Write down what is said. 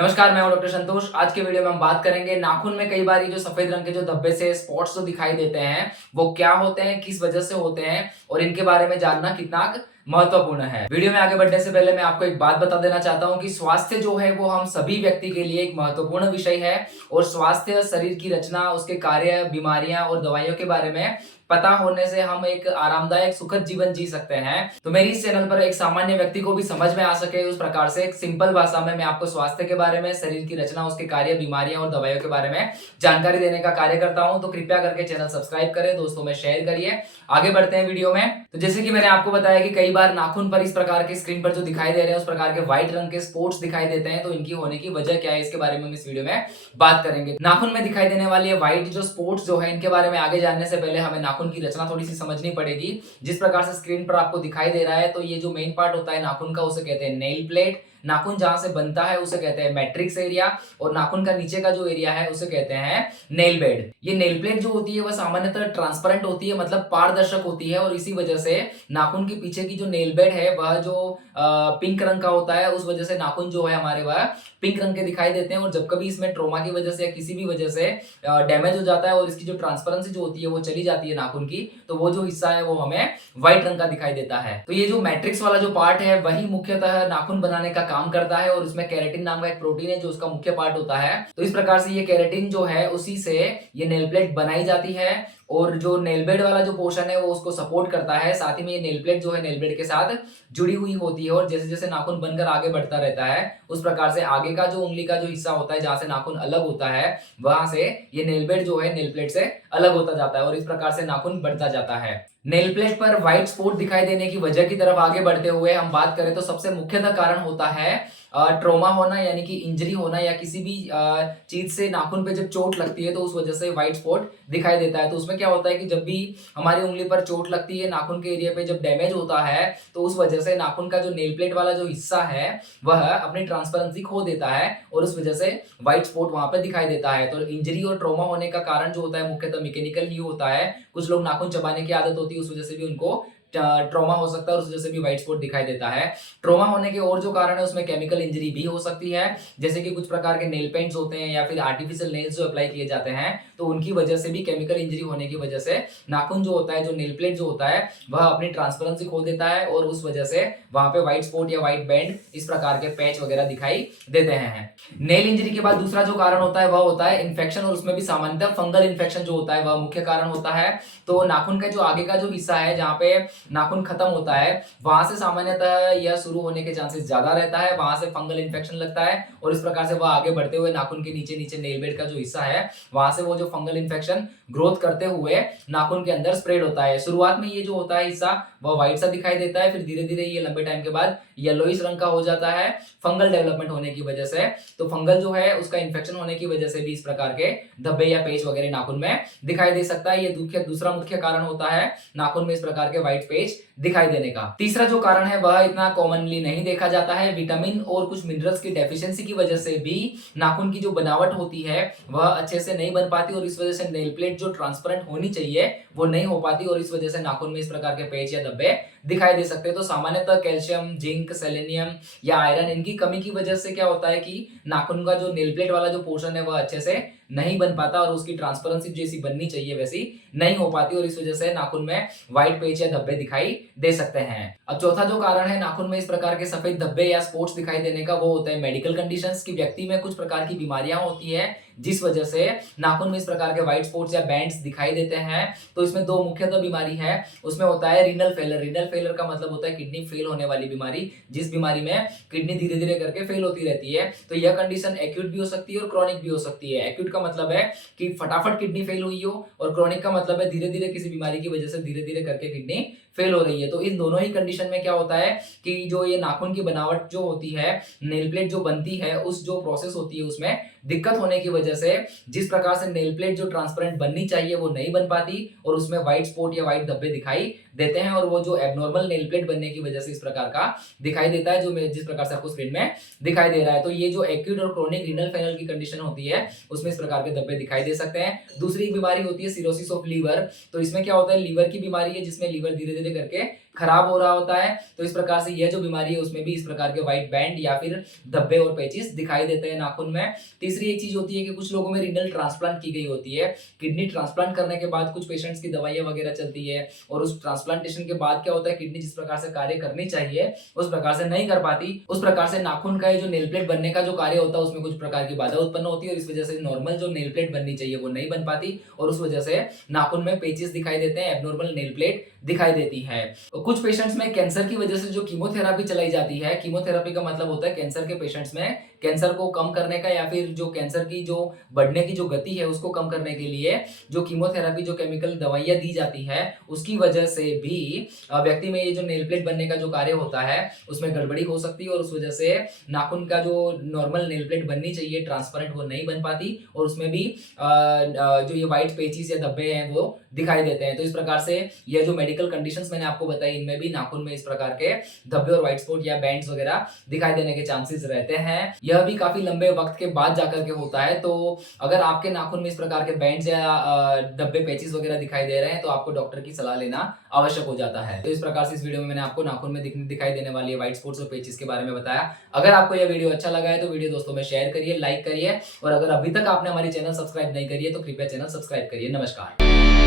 नमस्कार, मैं हूं डॉक्टर संतोष। आज के वीडियो में हम बात करेंगे नाखून में कई बार ये जो सफेद रंग के जो धब्बे से स्पॉट्स जो दिखाई देते हैं वो क्या होते हैं, किस वजह से होते हैं और इनके बारे में जानना कितना महत्वपूर्ण है। वीडियो में आगे बढ़ने से पहले मैं आपको एक बात बता देना चाहता हूं कि स्वास्थ्य जो है वो हम सभी व्यक्ति के लिए एक महत्वपूर्ण विषय है और स्वास्थ्य शरीर की रचना, उसके कार्य, बीमारियां और दवाइयों के बारे में पता होने से हम एक आरामदायक सुखद जीवन जी सकते हैं। तो मेरी इस चैनल पर एक सामान्य व्यक्ति को भी समझ में आ सके उस प्रकार से एक सिंपल भाषा में मैं आपको स्वास्थ्य के बारे में, शरीर की रचना, उसके कार्य, बीमारियां और दवाइयों के बारे में जानकारी देने का कार्य करता हूं। तो कृपया करके चैनल सब्सक्राइब करें, दोस्तों में शेयर करिए। आगे बढ़ते हैं वीडियो में। तो जैसे कि मैंने आपको बताया कि कई बार नाखून पर इस प्रकार के स्क्रीन पर जो दिखाई दे रहे हैं उस प्रकार के व्हाइट रंग के स्पॉट्स दिखाई देते हैं, तो इनकी होने की वजह क्या है इसके बारे में हम इस वीडियो में बात करेंगे। नाखून में दिखाई देने वाली व्हाइट जो स्पॉट्स जो है इनके बारे में आगे जानने से पहले हमें नाखून की रचना थोड़ी सी समझनी पड़ेगी। जिस प्रकार से स्क्रीन पर आपको दिखाई दे रहा है, तो ये जो मेन पार्ट होता है नाखून का उसे कहते हैं नेल प्लेट। नाखून जहां से बनता है उसे कहते हैं मैट्रिक्स एरिया और नाखून का नीचे का जो एरिया है उसे कहते हैं नेल बेड। ये नेल प्लेट जो होती है वह सामान्यतः ट्रांसपेरेंट होती है, मतलब पारदर्शक होती है और इसी वजह से नाखून के पीछे की जो नेल बेड है वह जो पिंक रंग का होता है, उस वजह से नाखून जो है हमारे वह पिंक रंग के दिखाई देते हैं। और जब कभी इसमें ट्रोमा की वजह से या किसी भी वजह से डैमेज हो जाता है और इसकी जो ट्रांसपेरेंसी जो होती है वो चली जाती है नाखून की, तो वो जो हिस्सा है वो हमें व्हाइट रंग का दिखाई देता है। तो ये जो मैट्रिक्स वाला जो पार्ट है वही मुख्यतः नाखून बनाने का काम करता है और इसमें केराटिन नाम का एक प्रोटीन है जो उसका मुख्य पार्ट होता है। तो इस प्रकार से ये केराटिन जो है उसी से ये नेल प्लेट बनाई जाती है और जो नेल बेड वाला जो पोर्शन है वो उसको सपोर्ट करता है। साथ ही में ये नेल प्लेट जो है नेल बेड के साथ जुड़ी हुई होती है और जैसे जैसे नाखून बनकर आगे बढ़ता रहता है उस प्रकार से आगे का जो उंगली का जो हिस्सा होता है जहां से नाखून अलग होता है वहां से ये नेल बेड जो है नेल प्लेट से अलग होता जाता है और इस प्रकार से नाखून बढ़ता जाता है। नेल प्लेट पर व्हाइट स्पॉट दिखाई देने की वजह की तरफ आगे बढ़ते हुए हम बात करें तो सबसे मुख्यतः कारण होता है ट्रोमा होना, यानी कि इंजरी होना या किसी भी चीज से नाखून पे जब चोट लगती है तो उस वजह से व्हाइट स्पॉट दिखाई देता है। तो उसमें क्या होता है कि जब भी हमारी उंगली पर चोट लगती है, नाखून के एरिया पे जब डैमेज होता है तो उस वजह से नाखून का जो नेल प्लेट वाला जो हिस्सा है वह अपनी ट्रांसपेरेंसी खो देता है और उस वजह से व्हाइट स्पॉट वहां पे दिखाई देता है। तो इंजरी और ट्रोमा होने का कारण जो होता है मुख्यतः मैकेनिकल ही होता है। कुछ लोग नाखून चबाने की आदत होती है, उस वजह से भी उनको ट्रॉमा हो सकता है और उस वजह से भी व्हाइट स्पॉट दिखाई देता है। ट्रॉमा होने के और जो कारण है उसमें केमिकल इंजरी भी हो सकती है, जैसे कि कुछ प्रकार के नेल पेंट्स होते हैं या फिर आर्टिफिशियल नेल्स जो अप्लाई किए जाते हैं, तो उनकी वजह से भी केमिकल इंजरी होने की वजह से नाखून जो होता है, जो नेल प्लेट जो होता है वह अपनी ट्रांसपेरेंसी खो देता है और उस वजह से वहां पे व्हाइट स्पॉट या व्हाइट बैंड इस प्रकार के पैच वगैरह दिखाई देते हैं। नेल इंजरी के बाद दूसरा जो कारण होता है वह होता है इन्फेक्शन और उसमें भी सामान्यतः फंगल इन्फेक्शन जो होता है वह मुख्य कारण होता है। तो नाखून का जो आगे का जो हिस्सा है जहां पे नाखून खत्म होता है वहां से सामान्यतः यह शुरू होने के चांसेस ज्यादा रहता है, वहां से फंगल इन्फेक्शन लगता है और इस प्रकार से वह आगे बढ़ते हुए नाखून के नीचे नीचे नेल बेड का जो हिस्सा है वहां से वो जो फंगल इन्फेक्शन ग्रोथ करते हुए नाखून के अंदर स्प्रेड होता है। शुरुआत में ये जो होता है हिस्सा वह व्हाइट सा दिखाई देता है, फिर धीरे धीरे ये लंबे टाइम के बाद येलोइश रंग का हो जाता है फंगल डेवलपमेंट होने की वजह से। तो फंगल जो है उसका इन्फेक्शन होने की वजह से भी इस प्रकार के धब्बे या पेच वगैरह नाखून में दिखाई दे सकता है। ये दूसरा मुख्य कारण होता है नाखून में इस प्रकार के व्हाइट पेच दिखाई देने का। तीसरा जो कारण है वह इतना कॉमनली नहीं देखा जाता है। विटामिन और कुछ मिनरल्स की डेफिशिएंसी की वजह से भी नाखून की जो बनावट होती है वह अच्छे से नहीं बन पाती और इस वजह से नेल प्लेट जो ट्रांसपेरेंट होनी चाहिए वो नहीं हो पाती और इस वजह से नाखून में इस प्रकार के पेच या धब्बे दिखाई दे सकते हैं। तो सामान्यतः कैल्शियम, जिंक, सेलेनियम या आयरन इनकी कमी की वजह से क्या होता है कि नाखून का जो नेल प्लेट वाला जो पोर्शन है वह अच्छे से नहीं बन पाता और उसकी ट्रांसपेरेंसी जैसी बननी चाहिए वैसी नहीं हो पाती और इस वजह से नाखून में व्हाइट पेच या धब्बे दिखाई दे सकते हैं। अब चौथा जो कारण है नाखून में इस प्रकार के सफेद धब्बे या स्पॉट्स दिखाई देने का वो होता है मेडिकल कंडीशंस की। व्यक्ति में कुछ प्रकार की बीमारियां होती है जिस वजह से नाखून में इस प्रकार के व्हाइट स्पॉट्स या बैंड्स दिखाई देते हैं। तो इसमें दो मुख्यतः बीमारी है, उसमें होता है रीनल फेलर। रीनल फेलर का मतलब होता है किडनी फेल होने वाली बीमारी, जिस बीमारी में किडनी धीरे धीरे करके फेल होती रहती है। तो यह कंडीशन एक्यूट भी हो सकती है और क्रॉनिक भी हो सकती है। एक्यूट का मतलब है कि फटाफट किडनी फेल हुई हो और क्रॉनिक का मतलब है धीरे धीरे किसी बीमारी की वजह से धीरे धीरे करके किडनी फेल हो रही है। तो इन दोनों ही कंडीशन में क्या होता है कि जो ये नाखून की बनावट जो होती है, नेल प्लेट जो बनती है, उस जो प्रोसेस होती है उसमें दिक्कत होने की वजह से जिस प्रकार से नेल प्लेट जो ट्रांसपेरेंट बननी चाहिए वो नहीं बन पाती और उसमें व्हाइट स्पॉट या व्हाइट धब्बे दिखाई देते हैं और वो जो एबनॉर्मल नेल प्लेट बनने की वजह से इस प्रकार का दिखाई देता है, जो जिस प्रकार से आपको स्क्रीन में दिखाई दे रहा है। तो ये जो एक्यूट और क्रोनिक रीनल फेलर की कंडीशन होती है उसमें इस प्रकार के धब्बे दिखाई दे सकते हैं। दूसरी बीमारी होती है सिरोसिस ऑफ लीवर। तो इसमें क्या होता है, लीवर की बीमारी है जिसमें लीवर धीरे धीरे करके खराब हो रहा होता है। तो इस प्रकार से यह जो बीमारी है उसमें भी इस प्रकार के व्हाइट बैंड या फिर धब्बे और पैचेस दिखाई देते हैं नाखून में। तीसरी एक चीज होती है कि कुछ लोगों में रीनल ट्रांसप्लांट की गई होती है। किडनी ट्रांसप्लांट करने के बाद कुछ पेशेंट्स की दवाइयां वगैरह चलती है और उस ट्रांसप्लांटेशन के बाद क्या होता है, किडनी जिस प्रकार से कार्य करनी चाहिए उस प्रकार से नहीं कर पाती। उस प्रकार से नाखून का जो नेल प्लेट बनने का जो कार्य होता है उसमें कुछ प्रकार की बाधा उत्पन्न होती है और इस वजह से नॉर्मल जो नेल प्लेट बननी चाहिए वो नहीं बन पाती और उस वजह से नाखून में पेचेस दिखाई देते हैं, एब्नॉर्मल नेल प्लेट दिखाई देती है। कुछ पेशेंट्स में कैंसर की वजह से जो कीमोथेरेपी चलाई जाती है, कीमोथेरेपी का मतलब होता है कैंसर के पेशेंट्स में कैंसर को कम करने का या फिर जो कैंसर की जो बढ़ने की जो गति है उसको कम करने के लिए जो कीमोथेरेपी जो केमिकल दवाइयां दी जाती है उसकी वजह से भी व्यक्ति में ये जो नेल प्लेट बनने का जो कार्य होता है उसमें गड़बड़ी हो सकती है और उस वजह से नाखून का जो नॉर्मल नेल प्लेट बननी चाहिए ट्रांसपेरेंट वो नहीं बन पाती और उसमें भी जो ये व्हाइट पेचेस या धब्बे हैं वो दिखाई देते हैं। तो इस प्रकार से ये जो मेडिकल कंडीशंस मैंने आपको बताई इनमें भी नाखून में इस प्रकार के धब्बे और व्हाइट स्पॉट या बैंड्स वगैरह दिखाई देने के चांसेस रहते हैं। यह भी काफी लंबे वक्त के बाद जाकर के होता है। तो अगर आपके नाखून में इस प्रकार के बैंड्स या धब्बे पेचेस वगैरह दिखाई दे रहे हैं तो आपको डॉक्टर की सलाह लेना आवश्यक हो जाता है। तो इस प्रकार से इस वीडियो में मैंने आपको नाखून में दिखाई देने वाली व्हाइट स्पॉट्स और पेचेस के बारे में बताया। अगर आपको यह वीडियो अच्छा लगा है तो वीडियो दोस्तों में शेयर करिए, लाइक करिए और अगर अभी तक आपने हमारी चैनल सब्सक्राइब नहीं करी है तो कृपया चैनल सब्सक्राइब करिए। नमस्कार।